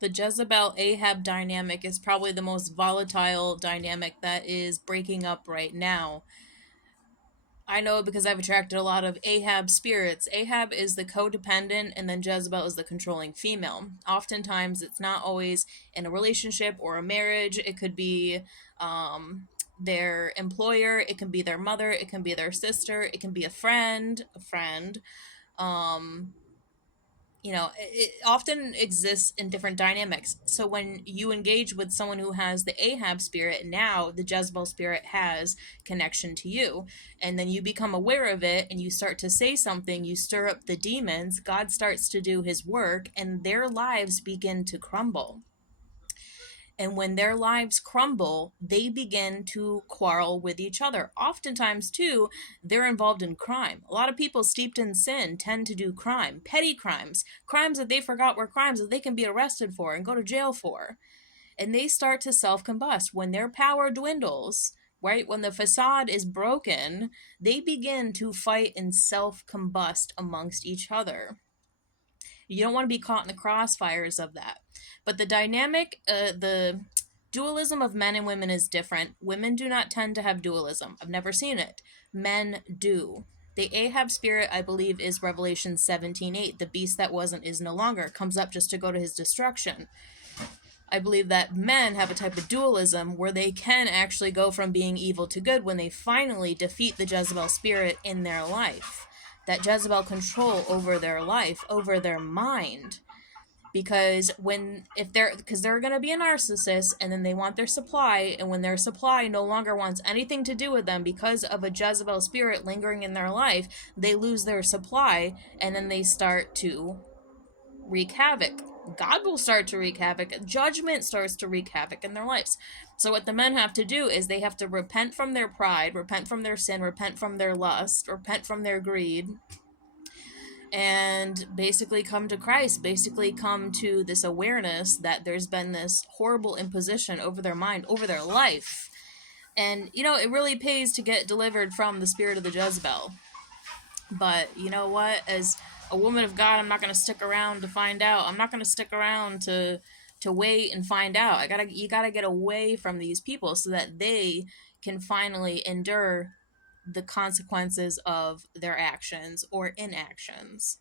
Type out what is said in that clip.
The Jezebel Ahab dynamic is probably the most volatile dynamic that is breaking up right now. I know because I've attracted a lot of Ahab spirits. Ahab is the codependent, and then Jezebel is the controlling female. Oftentimes, it's not always in a relationship or a marriage. It could be their employer, it can be their mother, it can be their sister, it can be a friend, Um, it often exists in different dynamics. So when you engage with someone who has the Ahab spirit, now the Jezebel spirit has connection to you. And then you become aware of it and you start to say something, you stir up the demons, God starts to do his work, and their lives begin to crumble. And when their lives crumble, they begin to quarrel with each other. Oftentimes, too, they're involved in crime. A lot of people steeped in sin tend to do crime, petty crimes, crimes that they forgot were crimes that they can be arrested for and go to jail for. And they start to self combust. When their power dwindles, right, when the facade is broken, they begin to fight and self combust amongst each other. You don't want to be caught in the crossfires of that. But the dynamic, the dualism of men and women is different. Women do not tend to have dualism. I've never seen it. Men do. The Ahab spirit, I believe, is Revelation 17:8. The beast that wasn't is no longer. Comes up just to go to his destruction. I believe that men have a type of dualism where they can actually go from being evil to good when they finally defeat the Jezebel spirit in their life. That Jezebel control over their life, over their mind. Because because they're going to be a narcissist, and then they want their supply, and when their supply no longer wants anything to do with them because of a Jezebel spirit lingering in their life, they lose their supply, and then they start to wreak havoc. God will start to wreak havoc. Judgment starts to wreak havoc in their lives. So what the men have to do is they have to repent from their pride, repent from their sin, repent from their lust, repent from their greed, and basically come to Christ, basically come to this awareness that there's been this horrible imposition over their mind, over their life. And, it really pays to get delivered from the spirit of the Jezebel. But you know what? As a woman of God, I'm not going to stick around to find out. I'm not going to stick around to wait and find out. You gotta get away from these people so that they can finally endure the consequences of their actions or inactions.